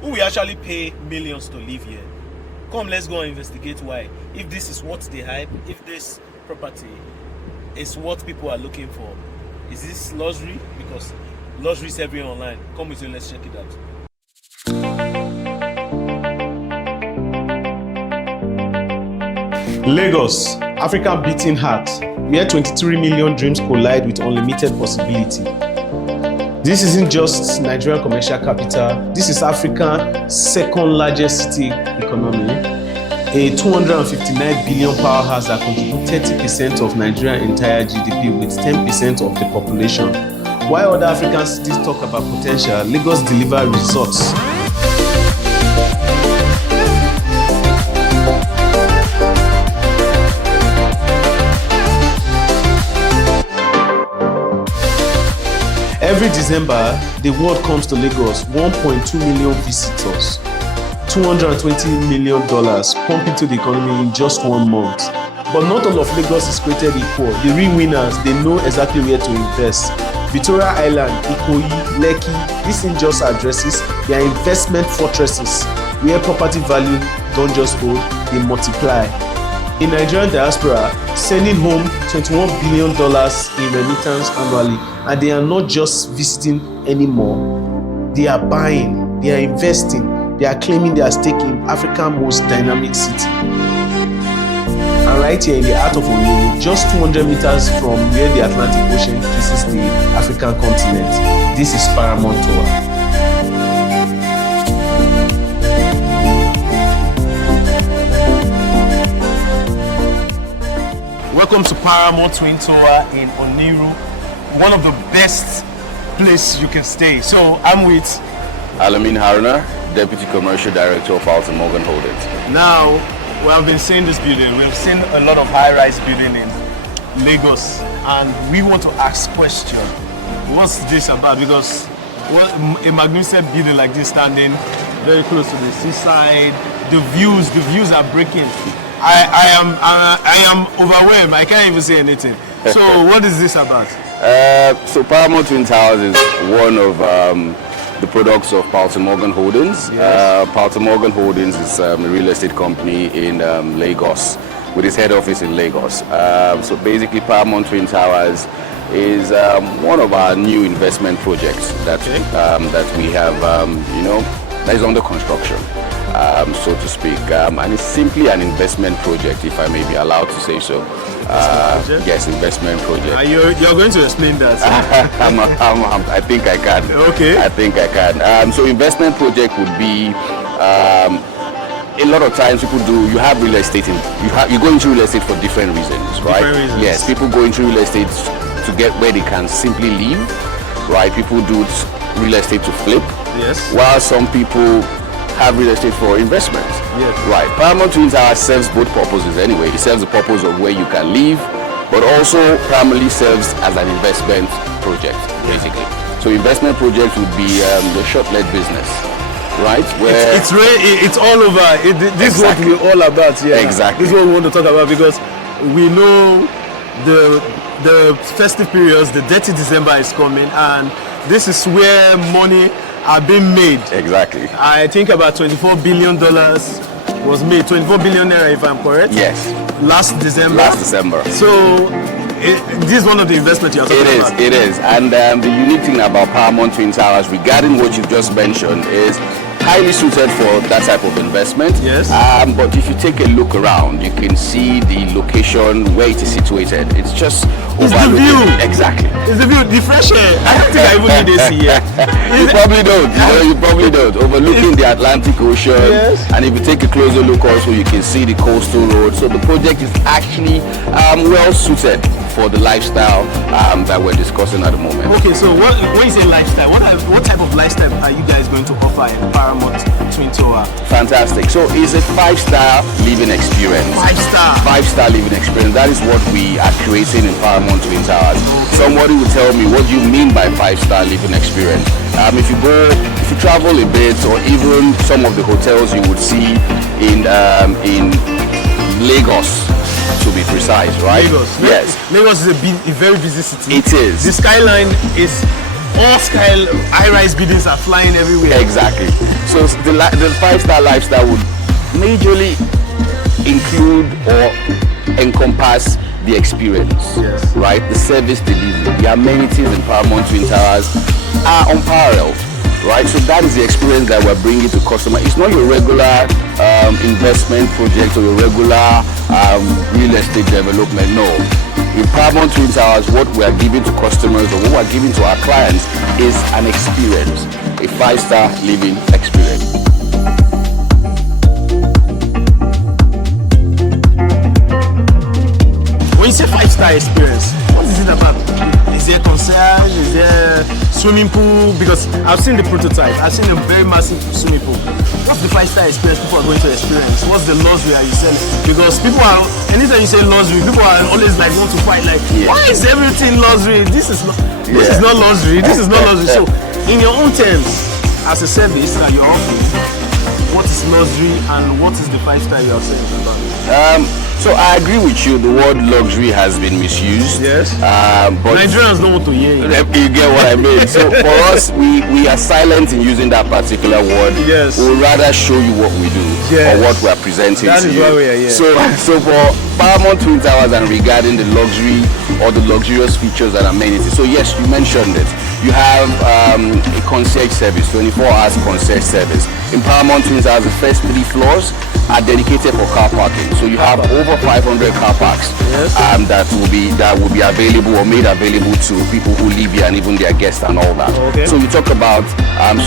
who will actually pay millions to live here? Come, let's go and investigate why. If this is what they hype, if this property is what people are looking for, is this luxury? Because luxury is everywhere online. Come with me, let's check it out. Lagos, African beating heart, where 23 million dreams collide with unlimited possibility. This isn't just Nigerian commercial capital, this is Africa's second largest city economy, a 259 billion powerhouse that contributes 30% of Nigeria's entire GDP with 10% of the population. While other African cities talk about potential, Lagos delivers results. Every December, the world comes to Lagos, 1.2 million visitors, $220 million pump into the economy in just 1 month. But not all of Lagos is created equal. The real winners, they know exactly where to invest. Victoria Island, Ikoyi, Lekki, these ain't just addresses, they are investment fortresses where property value don't just hold, they multiply. In Nigerian diaspora, sending home $21 billion in remittance annually, and they are not just visiting anymore. They are buying, they are investing, they are claiming their stake in Africa's most dynamic city. And right here in the heart of Oniru, just 200 meters from where the Atlantic Ocean kisses the African continent, this is Paramount Tower. Welcome to Paramount Twin Tower in Oniru, one of the best places you can stay. So I'm with Alamin Haruna, Deputy Commercial Director of Alton Morgan Holdings. Now, we have been seeing this building. We have seen a lot of high-rise building in Lagos, and we want to ask question. What's this about? Because a magnificent building like this standing very close to the seaside, the views are breaking. I am overwhelmed. I can't even say anything. So what is this about? So Paramount Twin Towers is one of the products of Paramount Morgan Holdings. Yes. Paramount Morgan Holdings is a real estate company in Lagos, with its head office in Lagos. So basically Paramount Twin Towers is one of our new investment projects that we have, that is under construction. So to speak, and it's simply an investment project, if I may be allowed to say so. Yes, investment project. You're going to explain that? I think I can. Okay. I think I can. So investment project would be a lot of times people you have real estate you go into real estate for different reasons, right? Different reasons. Yes, people go into real estate to get where they can simply live, right? People do real estate to flip. Yes. While some people have real estate for investment. Yes. Right. Paramount Twin Towers serves both purposes anyway. It serves the purpose of where you can live, but also primarily serves as an investment project, basically. So investment project would be the short-led business, right? Where it's all over. This is what we're all about here. Exactly. This is what we want to talk about, because we know the festive periods, the dirty December is coming, and this is where money are being made. Exactly. I think about $24 billion was made. 24 billion naira, if I'm correct. Yes. Last December. Last December. So this is one of the investments you are talking about. It is. And the unique thing about Paramount Twin Towers, regarding what you just mentioned, is highly suited for that type of investment. Yes. But if you take a look around, you can see the location where it is situated. It's just It's the view. Exactly. It's the view. The fresh air. I don't think I even need AC here. You probably don't. You probably don't. Overlooking the Atlantic Ocean. Yes. And if you take a closer look also, you can see the coastal road. So the project is actually well suited for the lifestyle that we're discussing at the moment. Okay, so when you say lifestyle, what type of lifestyle are you guys going to offer in Paramount Twin Tower? Fantastic. So it's a 5-star living experience. 5-star. 5-star living experience. That is what we are creating in Paramount Twin Towers. Okay. Somebody will tell me, what do you mean by 5-star living experience? If you travel a bit, or even some of the hotels you would see in Lagos, to be precise, right? Lagos. Yes. Lagos is a very busy city. It is. The skyline is all style high-rise buildings are flying everywhere. Exactly. So the 5-star lifestyle would majorly include or encompass the experience, Yes. right? The service delivery, the amenities in Paramount Twin Towers are unparalleled, right? So that is the experience that we're bringing to customer. It's not your regular investment project or your regular real estate development. No. In Paramount Twin Towers, what we are giving to customers or what we're giving to our clients is an experience, a 5-star living experience. When you say 5-star experience, what is it about? Is there concierge? Is there swimming pool? Because I've seen the prototype. I've seen a very massive swimming pool. What's the 5-star experience people are going to experience? What's the luxury are you selling? Because people are, anytime you say luxury, people are always like want to fight like, why is everything luxury? This is not luxury. This is not luxury. So, in your own terms, as a service that you're offering, what is luxury and what is the 5-star you are saying about? So I agree with you. The word luxury has been misused. Yes. But Nigerians don't want to hear it. you get what I mean. So for us, we are silent in using that particular word. Yes. We'll rather show you what we do Yes. or what we are presenting That to is you. why we are here. So for Paramount Twin Towers and regarding the luxury or the luxurious features and amenities. So yes, you mentioned it. You have a concierge service, 24 hours concierge service. In Paramount Twin Towers, the first 3 floors are dedicated for car parking. So you have over 500 car parks that will be available or made available to people who live here and even their guests and all that. Okay. So you talk about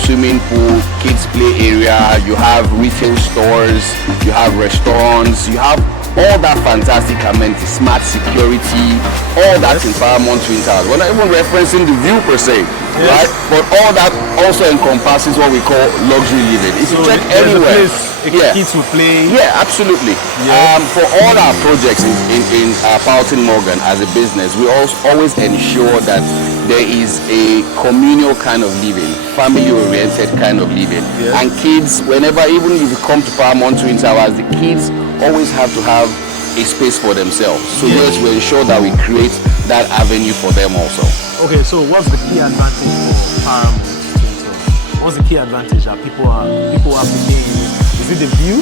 swimming pool, kids play area, you have retail stores, you have restaurants, you have all that fantastic amenities, smart security, all that in Paramount Twin Towers. We're not even referencing the view per se, right? But all that also encompasses what we call luxury living. If you check anywhere, kids will play. yeah, absolutely. For all our projects in Paramount Morgan as a business, we always ensure that there is a communal kind of living, family-oriented kind of living. And kids, whenever, even if you come to Paramount Twin Towers, the kids always have to have a space for themselves. So yes, we ensure that we create that avenue for them also. Okay, so what's the key advantage for Paramount? What's the key advantage that people have to gain? Is it the view?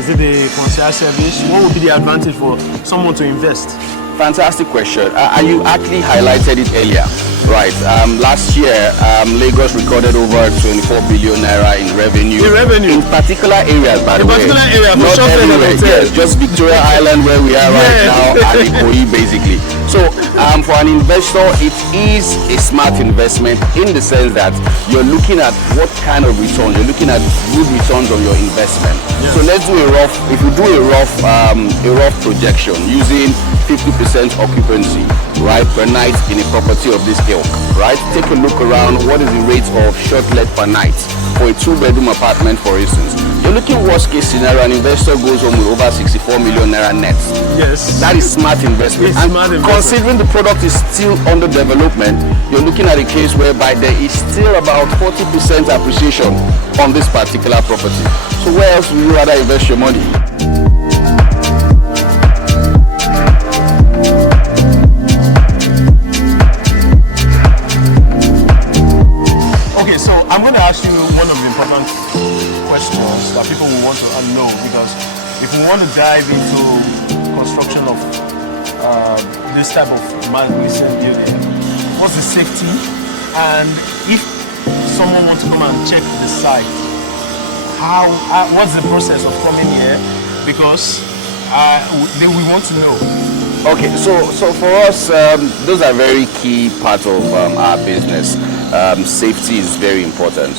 Is it the concierge service? What would be the advantage for someone to invest? Fantastic question. And you actually highlighted it earlier. Right. Last year, Lagos recorded over 24 billion naira in revenue. In particular areas, by the way. particular area, for not shopping and everywhere. hotels. Yes, just Victoria Island where we are right now, and Ikoyi basically. So, for an investor, it is a smart investment in the sense that you're looking at what kind of return. You're looking at good returns on your investment. So let's do if you do a rough projection using 50% occupancy, right, per night in a property of this ilk, right? Take a look around. What is the rate of short let per night for a 2-bedroom apartment, for instance? You're looking worst case scenario, an investor goes home with over 64 million naira net. Yes. That is smart investment. It's smart investment. Considering the product is still under development, you're looking at a case whereby there is still about 40% appreciation on this particular property. So where else would you rather invest your money? Okay, so I'm going to ask you one of the important questions that people will want to know, because if we want to dive into construction of this type of recent building, what's the safety? And if someone wants to come and check the site, what's the process of coming here? Because we want to know. Okay, so for us, those are very key part of our business. Safety is very important.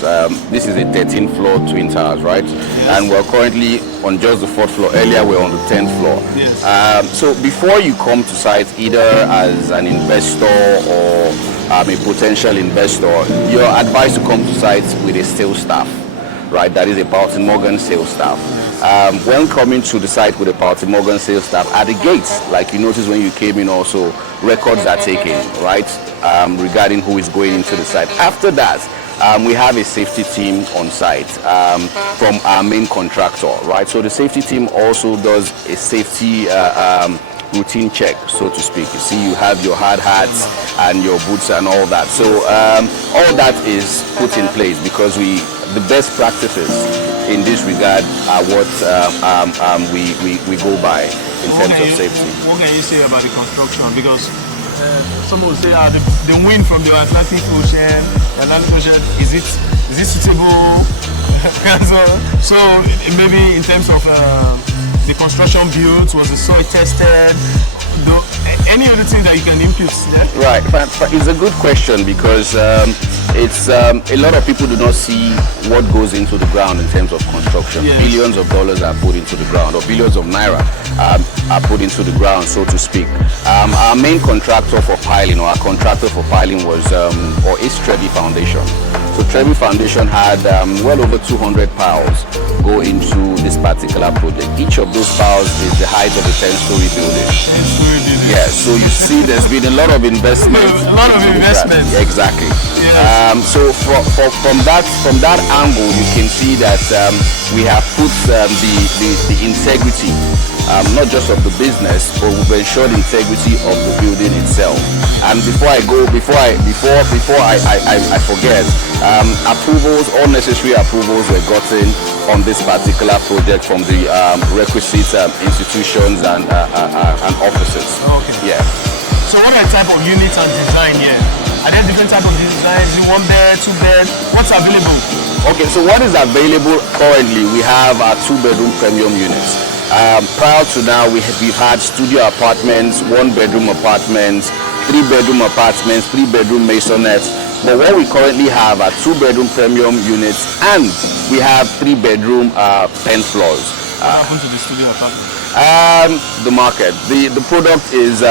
This is a 13th floor Twin Towers, right? Yes. And we're currently on just the 4th floor. Earlier we're on the 10th floor. Yes. So before you come to site, either as an investor or a potential investor, you're advised to come to site with a sales staff, right? That is a Paramount Morgan sales staff. When coming to the site with a Paramount Morgan sales staff, at the gates, like you noticed when you came in also, records are taken, right? Regarding who is going into the site. After that, we have a safety team on site from our main contractor, right? So the safety team also does a safety routine check, so to speak. You see, you have your hard hats and your boots and all that. So all that is put in place because the best practices in this regard are what we go by in terms of safety. What can you say about the construction? Because some will say the wind from the Atlantic Ocean, is it suitable? so maybe in terms of the construction built, was the soil tested? Any other thing that you can impute? Yeah? Right, it's a good question because it's a lot of people do not see what goes into the ground in terms of construction. Yes. Billions of dollars are put into the ground, or billions of naira are put into the ground, so to speak. Our main contractor for piling, or our contractor for piling was or is Trevi Foundation. So Trevi Foundation had well over 200 piles go into this particular project. Each of those piles is the height of a 10-story building. 10-story building. Yeah, so you see there's been a lot of investment. A lot of investment. Exactly. Yes. So from that angle, you can see that we have put the integrity, not just of the business, but we've ensured integrity of the building itself. And before I forget, approvals, all necessary approvals were gotten on this particular project from the requisite institutions and offices. Okay. Yeah. So what are the type of units and design here? Are there different type of designs? One bed, two bed? What's available? Okay, so what is available currently? We have our 2-bedroom premium units. Prior to now, we've had studio apartments, 1-bedroom apartments, 3-bedroom apartments, 3-bedroom maisonettes. But what we currently have are 2-bedroom premium units, and we have 3-bedroom pen floors. What happened to the studio apartment? The market, the product is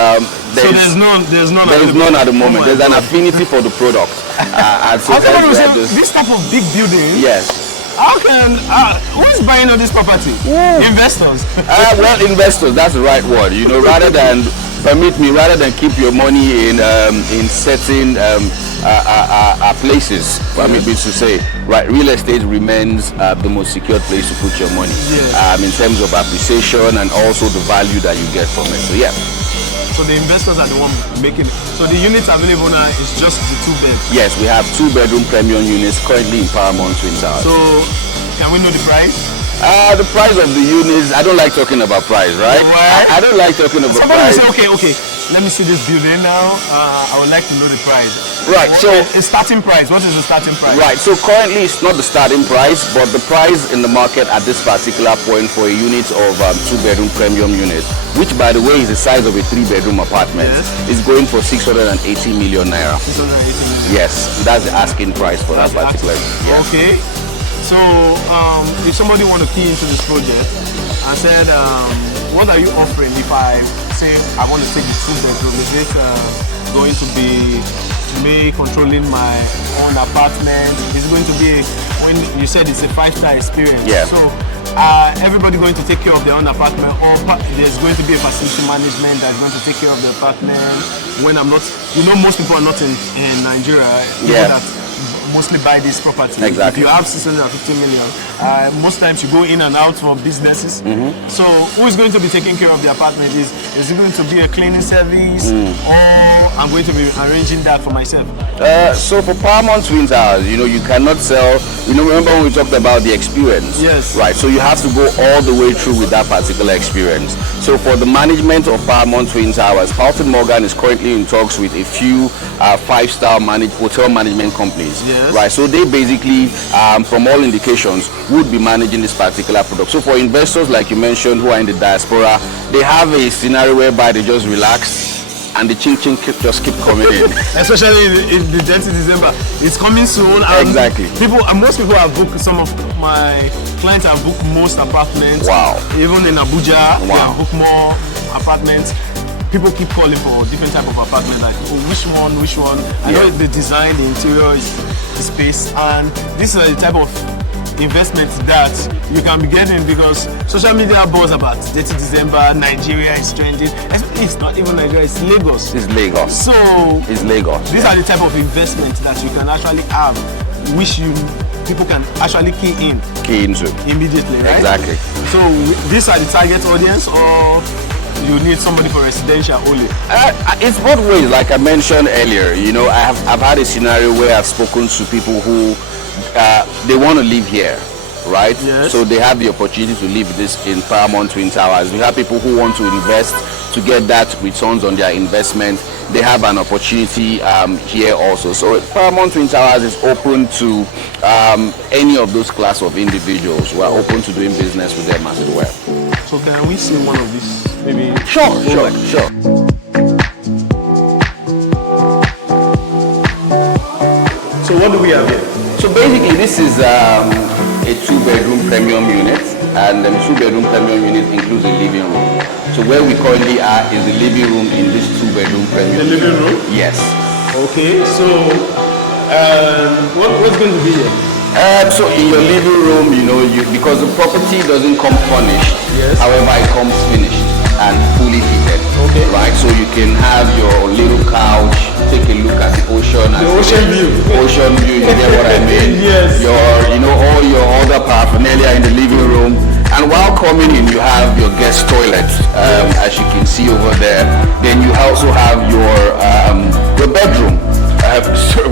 there's none at the moment. There's an affinity for the product. And so this type of big building. Yes. How can who is buying all this property? Investors. Well, investors. That's the right word. You know, rather than keep your money in certain places, permit me to say, right, real estate remains the most secure place to put your money. Yeah. In terms of appreciation and also the value that you get from it. So yeah. So the investors are the one making it. So the units available now is just the 2-bed. Yes, we have 2-bedroom premium units currently in Paramount Twin Towers. So can we know the price? The price of the units, I don't like talking about price, right? I don't like talking about price. Somebody will say, okay, let me see this building now. I would like to know the price. Right, so the starting price, what is the starting price? Right, so currently it's not the starting price, but the price in the market at this particular point for a unit of 2-bedroom premium unit, which by the way is the size of a 3-bedroom apartment, is going for 680 million naira. 680 million? Yes, that's the asking price for that particular. Yes. Okay. So, if somebody want to key into this project and said, what are you offering if I say I want to take the 2-bedroom? Is it going to be me controlling my own apartment? Is it going to be, when you said it's a 5-star experience? Yeah. So, everybody going to take care of their own apartment, or there's going to be a facility management that's going to take care of the apartment when I'm not, most people are not in Nigeria. Yeah. Mostly buy this property. Exactly. If you have 650 million, most times you go in and out for businesses. So who is going to be taking care of the apartment? Is it going to be a cleaning service, or I'm going to be arranging that for myself? So for Paramount Twin Towers, you cannot sell. Remember when we talked about the experience? Yes. Right. So you have to go all the way through with that particular experience. So for the management of Paramount Twin Towers, Houghton Morgan is currently in talks with a few 5-star hotel management companies. Yes. Right, so they basically, from all indications, would be managing this particular product. So for investors, like you mentioned, who are in the diaspora, they have a scenario whereby they just relax and the ching-ching just keep coming in. Especially in the Detty December. It's coming soon. Exactly. Most people have booked, some of my clients have booked most apartments. Wow. Even in Abuja, wow. They have booked more apartments. People keep calling for different type of apartment, like which one. I know the design, the interior is the space, and this is the type of investment that you can be getting because social media buzz about Detty December, Nigeria is trending. It's not even Nigeria, it's Lagos. It's Lagos. So it's Lagos. These are the type of investment that you can actually have, which people can actually key into immediately, right? Exactly. So these are the target audience, or you need somebody for residential only? It's both ways. Like I mentioned earlier, you know, I've had a scenario where I've spoken to people who they want to live here, right? Yes. So they have the opportunity to live this in Paramount Twin Towers. We have people who want to invest to get that returns on their investment. They have an opportunity here also. So Paramount Twin Towers is open to any of those class of individuals who are open to doing business with them as it were. So can we see one of these? Maybe. Sure. So what do we have here? So basically, this is a 2-bedroom premium unit, and the 2-bedroom premium unit includes a living room. So where we currently are is the living room in this 2-bedroom premium. The living room? Yes. Okay. So what's going to be here? So in your living room, you know, because the property doesn't come furnished. Yes. However, it comes finished and fully heated. Okay. Right. So you can have your little couch, take a look at the ocean. The ocean view. Ocean view. You get what I mean? Yes. All your other paraphernalia in the living room. And while coming in, you have your guest toilet, as you can see over there. Then you also have your bedroom.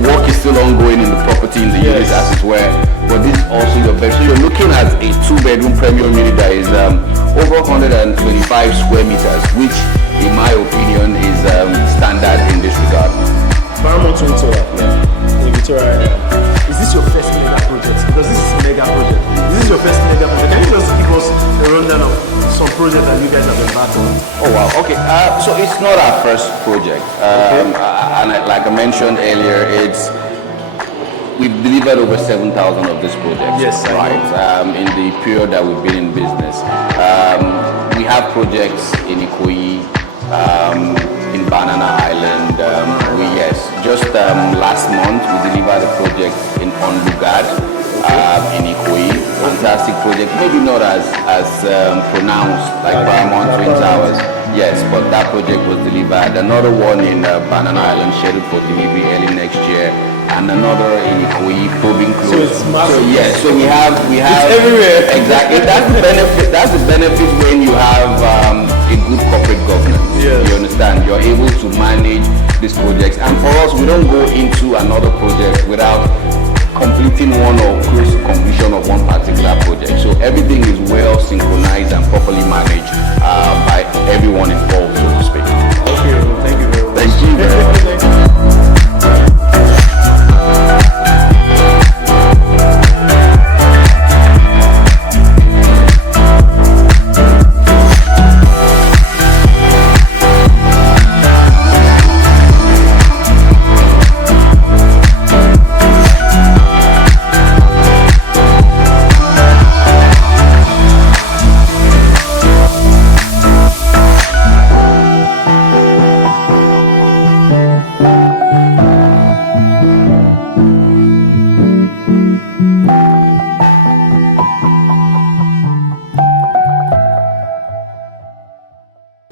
Work is still ongoing in the property in the unit as it were, but this is also your bed. So you're looking at a 2-bedroom premium unit that is over 125 square meters, which in my opinion is standard in this regard. Paramount Twin Towers. In Victoria. Is this your first mega project? Because this is a mega project. Is this your first mega project? Can you just give us a rundown of some projects that you guys have embarked on? Oh wow, okay. So it's not our first project. And like I mentioned earlier, we've delivered over 7,000 of these projects. Yes, right. In the period that we've been in business, we have projects in Ikoyi, in Banana Island. Just last month we delivered a project on Lugard in Ikoyi. Fantastic project, maybe not as pronounced like Paramount Twin Towers. Yes, but that project was delivered. Another one in Banana Island scheduled for delivery early next year, and another in Ikoyi, probing close. So it's massive. So yes, so we have it's everywhere. Exactly. That's the benefit when you have a good corporate governance. Yes. You understand? You're able to manage these projects, and for us, we don't go into another project without completing one or close to completion of one particular project. So everything is well synchronized and properly managed by everyone involved, so to speak. Okay, well, thank you very much. Thank you very much. Thank you.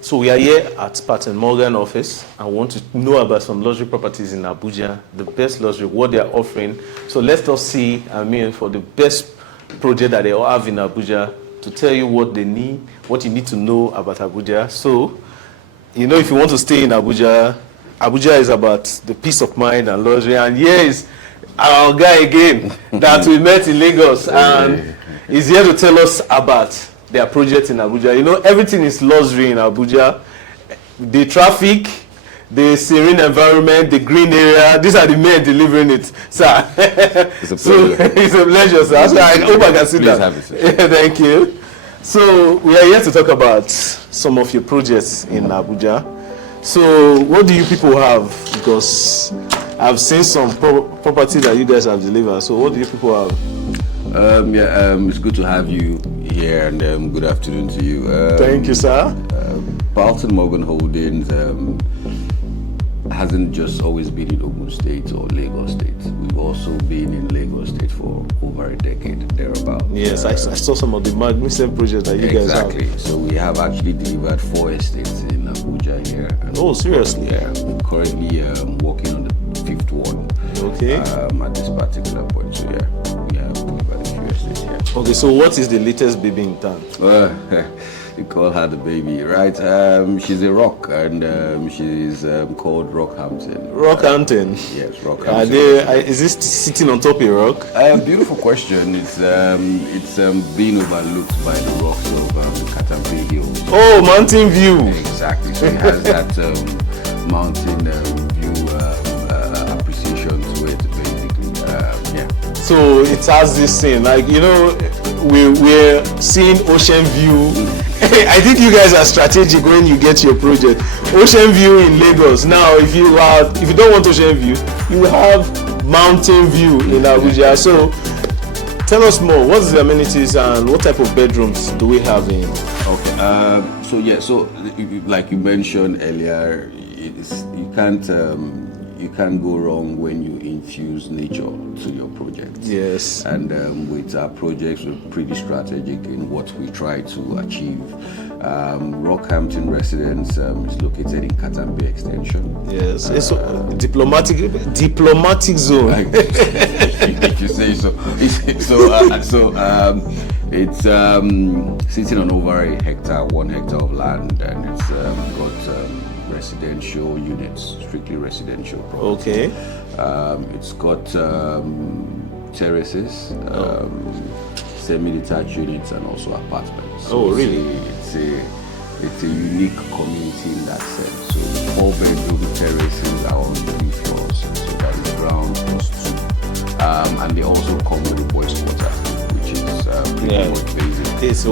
So we are here at Patton Morgan office and want to know about some luxury properties in Abuja, the best luxury, what they are offering. So let us see, for the best project that they all have in Abuja, to tell you what they need, what you need to know about Abuja. So, if you want to stay in Abuja, Abuja is about the peace of mind and luxury. And here is our guy again that we met in Lagos, and he's here to tell us about their project in Abuja. Everything is luxury in Abuja. The traffic, the serene environment, the green area, these are the men delivering it, sir. It's a pleasure. It's a pleasure, sir. So I hope I can see that. Have it, Thank you. So we are here to talk about some of your projects in Abuja. So what do you people have? Because I've seen some property that you guys have delivered. So what do you people have? It's good to have you here, and good afternoon to you. Thank you, sir. Paramount Morgan Holdings hasn't just always been in Ogun State or Lagos State. We've also been in Lagos State for over a decade, thereabout. Yes, I saw some of the magnificent projects that you guys have. Exactly. So we have actually delivered 4 estates in Abuja here. Oh, seriously? Yeah. We're currently working on the 5th one. Okay. At this particular point. So yeah, we have delivered a few estates here. Okay, so what is the latest baby in town? We call her the baby, right? She's a rock, and she's called Rockhampton. Rockhampton. Yes, Rockhampton. Is this sitting on top of a rock? Beautiful question. It's being overlooked by the rocks of the Katampe Hills. Oh, mountain view. Exactly. So it has that mountain view appreciation to it, basically. Yeah. So it has this thing, like, you know, we're seeing ocean view. I think you guys are strategic when you get your project. Ocean view in Lagos. Now, if you don't want ocean view, you have mountain view in Abuja. So tell us more. What's the amenities and what type of bedrooms do we have in? Okay. So like you mentioned earlier, you can't go wrong when you infuse nature to your project. Yes. And with our projects, we're pretty strategic in what we try to achieve. Rockhampton Residence is located in Katampe Extension. Yes. It's a diplomatic zone. If you say so. It's sitting on over 1 hectare of land, and it's got residential units, strictly residential property. Okay. It's got terraces, semi-detached units, and also apartments. So really? It's a unique community in that sense. So 4-bedroom terraces are on 3 floors, so that is ground plus 2. And they also come with a boys' quarter, which is pretty much basic. It's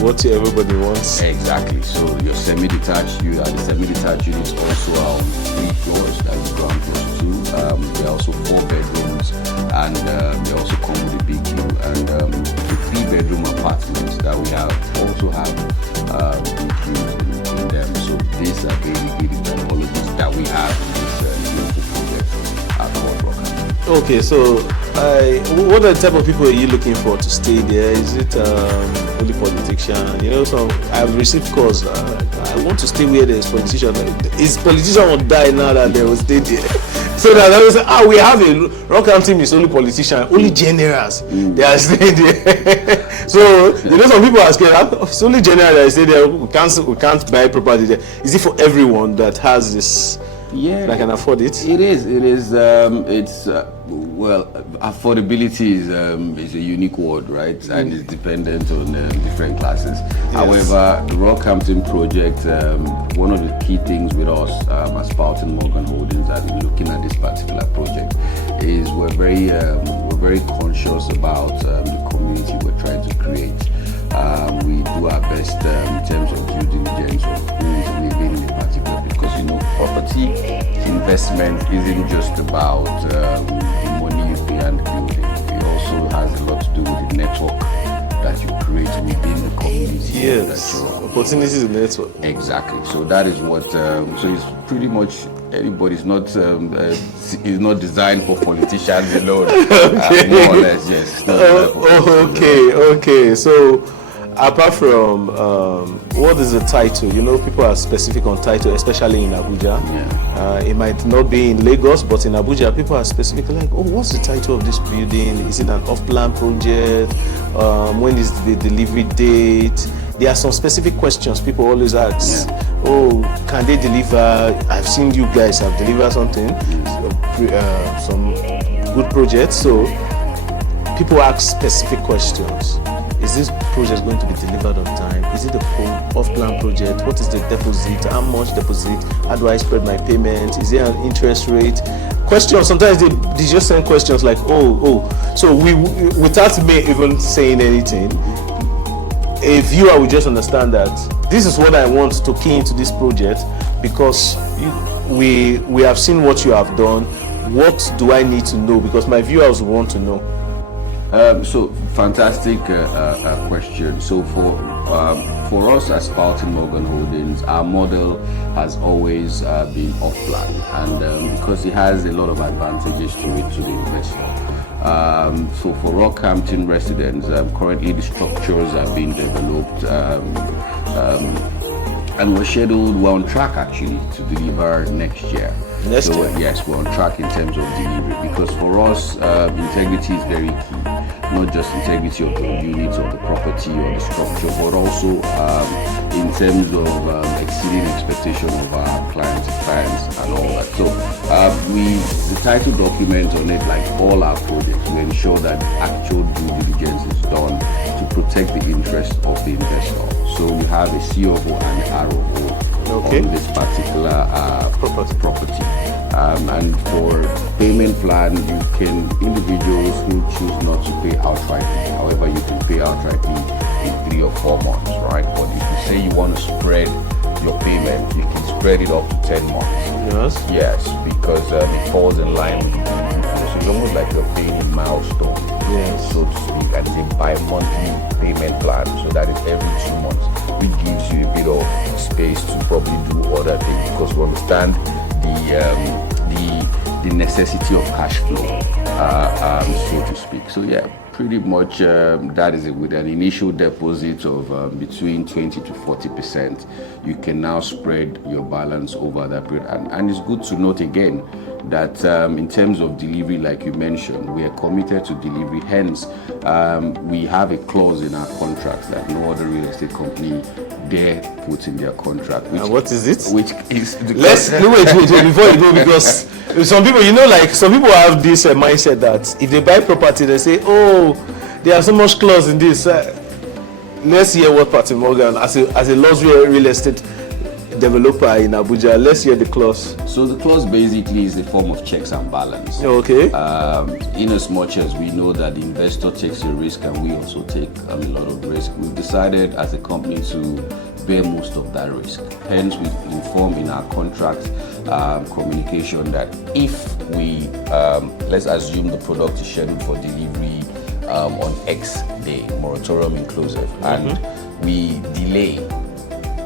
what everybody wants. Exactly. So your semi-detached, the semi-detached units also are on 3 floors, that's ground plus 2. There are also 4 bedrooms, and they also come with a big view. And the 3-bedroom apartments that we have also have big views in them. So these are really the technologies that we have in this beautiful project at Fort Rockhampton. Okay, so what are the type of people are you looking for to stay there? Is it only politician? You know, so I've received calls. I want to stay where there's politician. Is politician will die now that they will stay there? So that I will say, we have a Rockhampton is only politician, only generals. They are staying there. So you know, some people are scared. It's only generals that stay there. We can't buy property there. Is it for everyone that has this? Yeah, that can afford it? It is. Well, affordability is a unique word, right? And it's dependent on different classes. Yes. However, the Rockhampton project, one of the key things with us as Paramount Morgan Holdings, as we're looking at this particular project, is we're very conscious about the community we're trying to create. We do our best in terms of due diligence of who is living in a particular, because property investment isn't just about the money you pay and building. It also has a lot to do with the network that you create within the community. Yes, opportunities in the network. Exactly. So that is what. So it's pretty much anybody's not. Is not designed for politicians alone. Okay. More or less, yes. Okay. So, apart from what is the title? You know, people are specific on title, especially in Abuja. Yeah. It might not be in Lagos, but in Abuja, people are specific like, what's the title of this building? Is it an off-plan project? When is the delivery date? There are some specific questions people always ask. Yeah. Can they deliver? I've seen you guys have delivered something, some good projects. So people ask specific questions. Is this project going to be delivered on time? Is it a off-plan project? What is the deposit? How much deposit? How do I spread my payment? Is there an interest rate? Questions. Sometimes they just send questions like, So we without me even saying anything, a viewer will just understand that this is what I want to key into this project, because we have seen what you have done. What do I need to know? Because my viewers want to know. So fantastic question. So for us as Paramount Morgan Holdings, our model has always been off-plan, and because it has a lot of advantages to the investor. So for Rockhampton residents, currently the structures are being developed, and we're on track actually to deliver next year. Yes, we're on track in terms of delivery, because for us, integrity is very key. not just integrity of the units or the property or the structure, but also in terms of exceeding expectation of our clients and all that. So the title document on it, like all our projects, we ensure that actual due diligence is done to protect the interest of the investor. So we have a COO and ROO on this particular property. And for payment plan, you can, individuals who choose not to pay outrightly, however, you can pay outrightly in 3 or 4 months, right? But if you say you want to spread your payment, you can spread it up to 10 months. Yes, because it falls in line with so it's almost like you're paying a milestone, so to speak, and it's a bi-monthly payment plan, so that is every 2 months, which gives you a bit of space to probably do other things, because we understand the necessity of cash flow, so to speak. So yeah, pretty much that is it. With an initial deposit of between 20 to 40%, you can now spread your balance over that period. And it's good to note again that in terms of delivery, like you mentioned, we are committed to delivery. Hence, we have a clause in our contracts that no other real estate company dare put in their contract. And what is it? Which is wait before you go, because some people, some people have this mindset that if they buy property, they say, oh, there are so much clause in this. Let's hear what Patty Morgan, as a luxury real estate developer in Abuja, let's hear the clause. So the clause basically is a form of checks and balance. Okay. In as much as we know that the investor takes a risk and we also take a lot of risk, we've decided as a company to bear most of that risk. Hence, we inform in our contract communication that if we, let's assume the product is scheduled for delivery on X day, moratorium inclusive, and we delay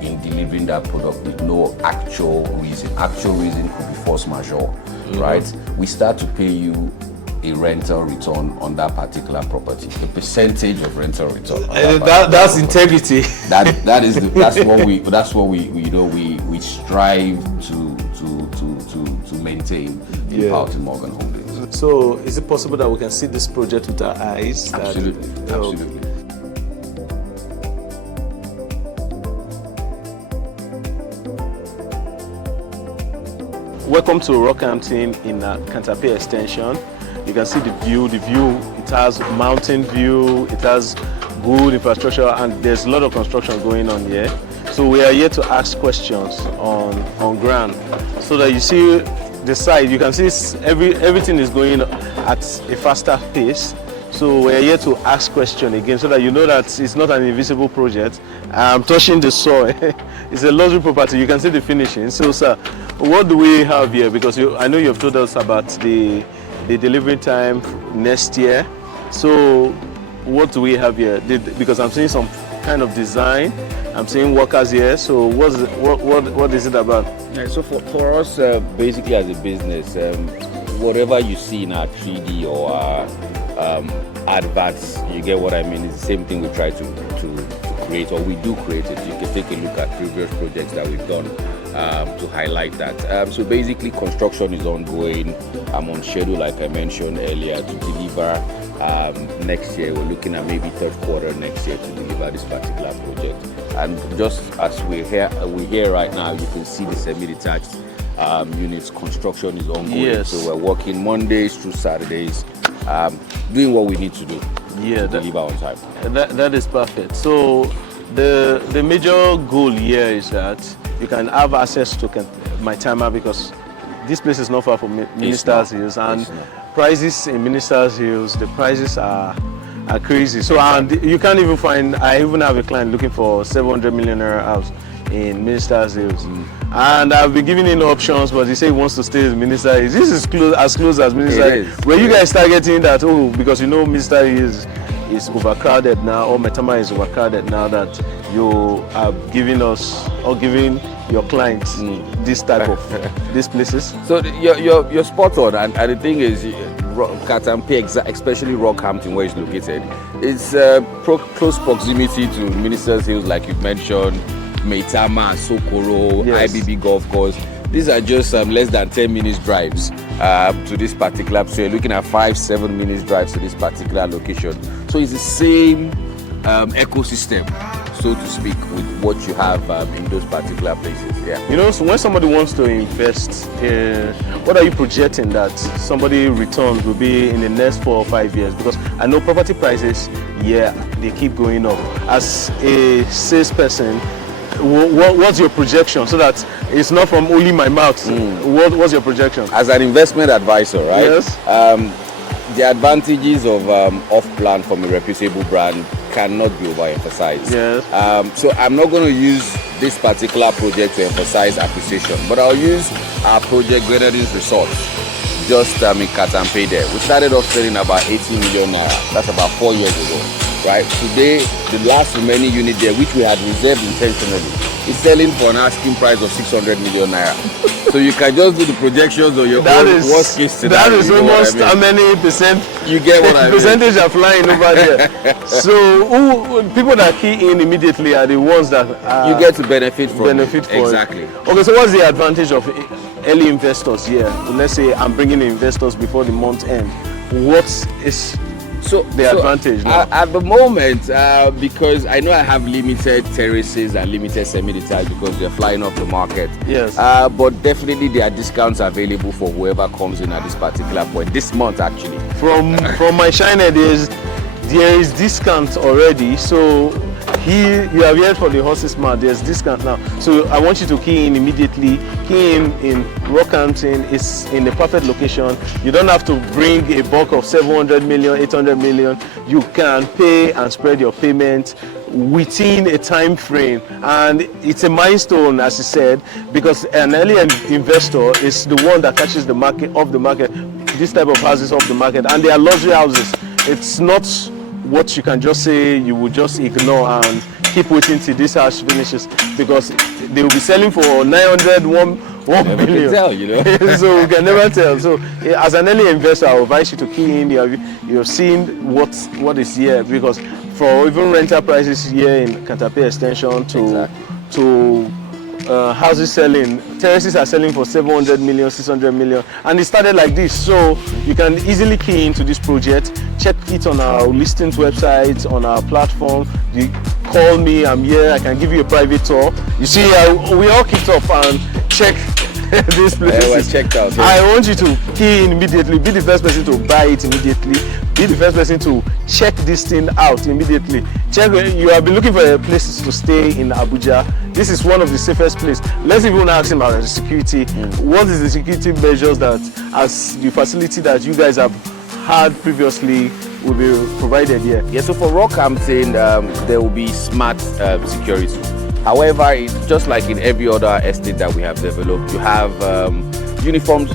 in delivering that product with no actual reason. Actual reason could be force majeure, right? We start to pay you a rental return on that particular property, the percentage of rental return. That's integrity. That's what we strive to maintain in Paramount Morgan Holdings. So, is it possible that we can see this project with our eyes? Absolutely. Welcome to Rockhampton in Cantapia Extension. You can see the view. It has mountain view, it has good infrastructure, and there's a lot of construction going on here. So we are here to ask questions on ground, so that you see the site. You can see everything is going at a faster pace. So we're here to ask questions again, so that you know that it's not an invisible project. I'm touching the soil. It's a luxury property. You can see the finishing. So, sir, what do we have here? Because I know you've told us about the delivery time next year. So, what do we have here? Because I'm seeing some kind of design. I'm seeing workers here. So, what is it about? Yeah, so for us, basically as a business, whatever you see in our 3D or our adverts, you get what I mean, it's the same thing we try to create, or we do create it. You can take a look at previous projects that we've done to highlight that. So basically construction is ongoing. I'm on schedule, like I mentioned earlier, to deliver next year. We're looking at maybe third quarter next year to deliver this particular project. And just as we're here right now, you can see the semi-detached units. Construction is ongoing. Yes. So we're working Mondays through Saturdays, doing what we need to do to deliver on time. That is perfect. So the major goal here is that you can have access to Maitama, because this place is not far from Minister's Hills, and prices in Minister's Hills, the prices are crazy. So and you can't even find. I even have a client looking for 700 million naira house in Minister's Hills. And I've been giving him options, but he said he wants to stay in Minister Hills. This is as close as Minister Hills. Where you guys start getting that, because you know Minister Hills is overcrowded now, or Maitama is overcrowded now, that you are giving us or giving your clients this type of these places. So you're spot on, and the thing is, Katampe, especially Rockhampton, where it's located, it's close proximity to Minister's Hills, like you mentioned, Maitama, Sokoro, IBB Golf Course. These are just less than 10 minutes drives to this particular. So you're looking at 5-7 minutes drives to this particular location. So it's the same ecosystem, so to speak, with what you have in those particular places. Yeah. You know, so when somebody wants to invest, what are you projecting that somebody returns will be in the next 4 or 5 years? Because I know property prices, they keep going up. As a salesperson, what's your projection, so that it's not from only my mouth? What's your projection? As an investment advisor, right? Yes. The advantages of off-plan from a reputable brand cannot be overemphasized. Yes. So I'm not going to use this particular project to emphasize appreciation, but I'll use our project Grenadines Resort, just in Katampe there. We started off selling about 18 million naira. That's about 4 years ago, right? Today, the last remaining unit there, which we had reserved intentionally, is selling for an asking price of 600 million naira. So you can just do the projections of your own worst case scenario. That is almost how many percent? You get what I mean? Percentage are flying over there. So people that key in immediately are the ones that you get to benefit from. Exactly. Okay, so what's the advantage of early investors here? Let's say I'm bringing investors before the month end. What is the advantage now? At the moment, because I know I have limited terraces and limited semi-detached because they're flying off the market. Yes. But definitely there are discounts available for whoever comes in at this particular point. This month, actually. From my shiner, there is discount already. So you have heard for the horses mouth, there's discount now. So I want you to key in immediately. Key in Rockhampton. Is in the perfect location. You don't have to bring a bulk of 700 million, 800 million. You can pay and spread your payment within a time frame, and it's a milestone, as you said, because an early investor is the one that catches the market off the market, this type of houses off the market, and they are luxury houses. It's not what you can just say you will just ignore and keep waiting till this house finishes, because they will be selling for 900, 1 million. Tell, you know. So we can never tell. So as an early investor, I advise you to key in. You're seeing what is here, because for even rental prices here in Katampe Extension to houses selling, terraces are selling for 700 million, 600 million, and it started like this. So you can easily key into this project. Check it on our listings website, on our platform. You call me, I'm here, I can give you a private tour. You see, we all kicked off and check these places. Checked out. Yeah. I want you to key in immediately, be the first person to buy it immediately, be the first person to check this thing out immediately. Check, you have been looking for places to stay in Abuja. This is one of the safest places. Let's even ask him about the security. What is the security measures that, as the facility that you guys have had previously, will be provided here? Yeah, so for Rockhampton, there will be smart security. However, it's just like in every other estate that we have developed. You have uniformed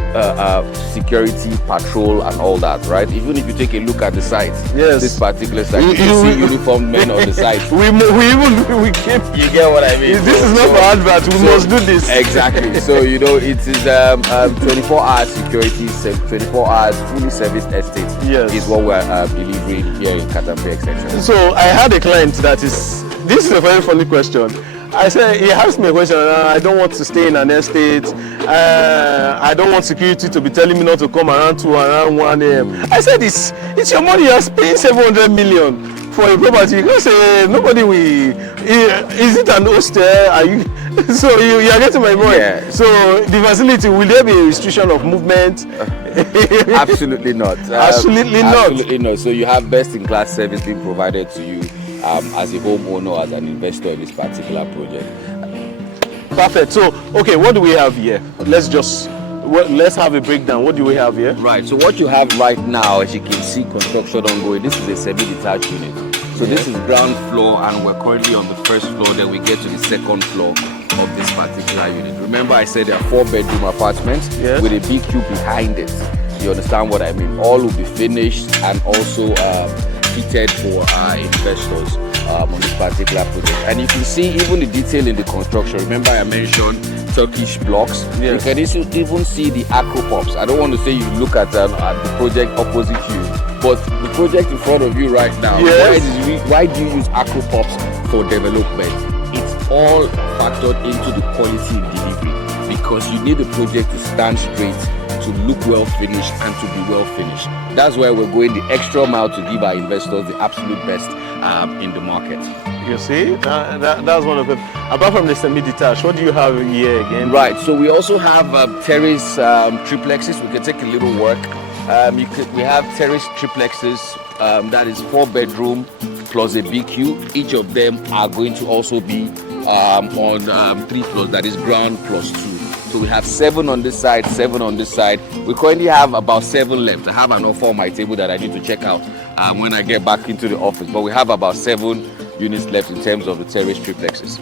security, patrol, and all that, right? Even if you take a look at the site, this particular site, you can see uniformed men on the site. We keep. You get what I mean? This is not for advert. We must do this. Exactly. So you know, it is 24-hour security, 24 hours fully serviced estate. Yes. Is what we're delivering here in Katampe Extension. So I had a client that is. This is a very funny question. I said, he asked me a question, I don't want to stay in an estate, I don't want security to be telling me not to come around 2, around 1 a.m. I said, it's your money, you're paying 700 million for a property. You can say, nobody will, is it an hostel? Are you? So you are getting my point. Yeah. So the facility, will there be a restriction of movement? Absolutely not. Absolutely not. Absolutely not. So you have best-in-class service being provided to you as a homeowner, as an investor in this particular project. Perfect. So, okay, what do we have here? Let's have a breakdown. What do we have here? Right. So what you have right now, as you can see, construction ongoing. This is a semi-detached unit. So this is ground floor, and we're currently on the first floor. Then we get to the second floor of this particular unit. Remember, I said there are 4-bedroom apartments with a BQ behind it. You understand what I mean? All will be finished and also fitted for our investors on this particular project. And you can see even the detail in the construction. Remember I mentioned Turkish blocks? You can even see the acropops. I don't want to say you look at the project opposite you, but the project in front of you right now, why do you use acropops for development? It's all factored into the quality in delivery. because you need the project to stand straight, to look well finished, and to be well finished. That's why we're going the extra mile to give our investors the absolute best in the market. You see, that's one of it. Apart from the semi-detached, what do you have here again? Right, so we also have terrace triplexes. We can take a little work. We have terrace triplexes, that is 4-bedroom plus a BQ. Each of them are going to also be on 3 floors, that is ground plus 2. So we have 7 on this side, 7 on this side. We currently have about 7 left. I have an offer on my table that I need to check out when I get back into the office. But we have about 7 units left in terms of the terrace triplexes.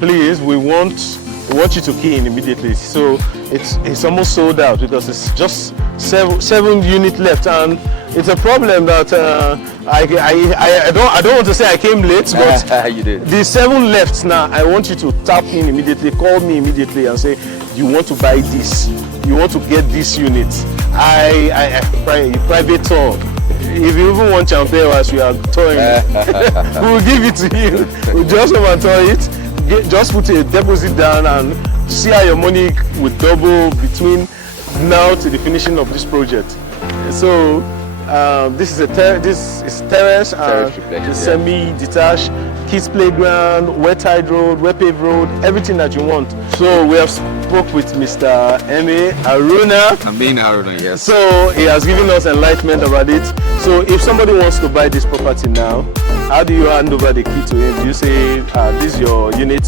Please, we want you to key in immediately. So it's almost sold out because it's just 7 units left, and it's a problem that I don't want to say I came late, but you did. The 7 left now. I want you to tap in immediately, call me immediately, and say you want to buy this, you want to get this unit. Private tour. If you even want champagne as we are touring, we will give it to you. We'll just come and tour it. Just put a deposit down and see how your money will double between now to the finishing of this project. So this is terrace, semi-detached, kids playground, wet-tide road, wet-paved road, everything that you want. So we have spoke with Mr. Remi Haruna. Yes. So he has given us enlightenment about it. So if somebody wants to buy this property now, how do you hand over the key to him? Do you say, this is your unit?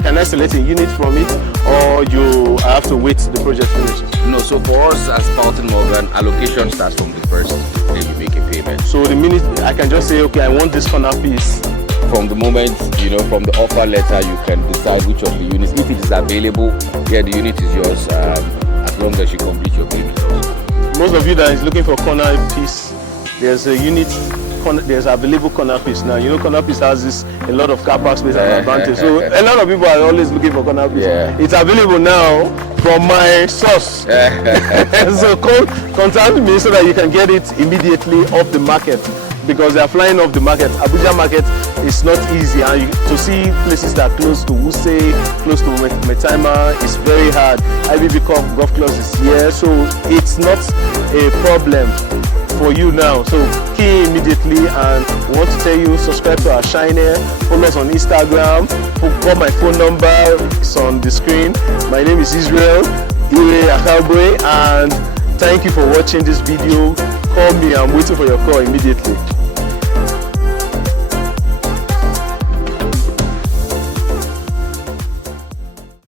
Can I select a unit from it, or you have to wait till the project finishes? No, so for us as Paulton Morgan, allocation starts from the first, then you make a payment. So the minute I can just say, okay, I want this corner piece. From the moment, from the offer letter, you can decide which of the units, if it is available, the unit is yours, as long as you complete your payment. Most of you that is looking for corner piece, there's a unit, there's available corner piece now. Corner piece has a lot of car park space and advantage. So a lot of people are always looking for corner piece. Yeah. It's available now from my source. So contact me so that you can get it immediately off the market, because they are flying off the market. Abuja market is not easy, and to see places that are close to Wuse, close to Metima, is very hard. IBB Golf Club is here, so it's not a problem for you now. So key immediately, and we want to tell you, subscribe to our Shiner, follow us on Instagram, call my phone number, it's on the screen. My name is Israel Akhabue, and thank you for watching this video. Call me, I'm waiting for your call immediately.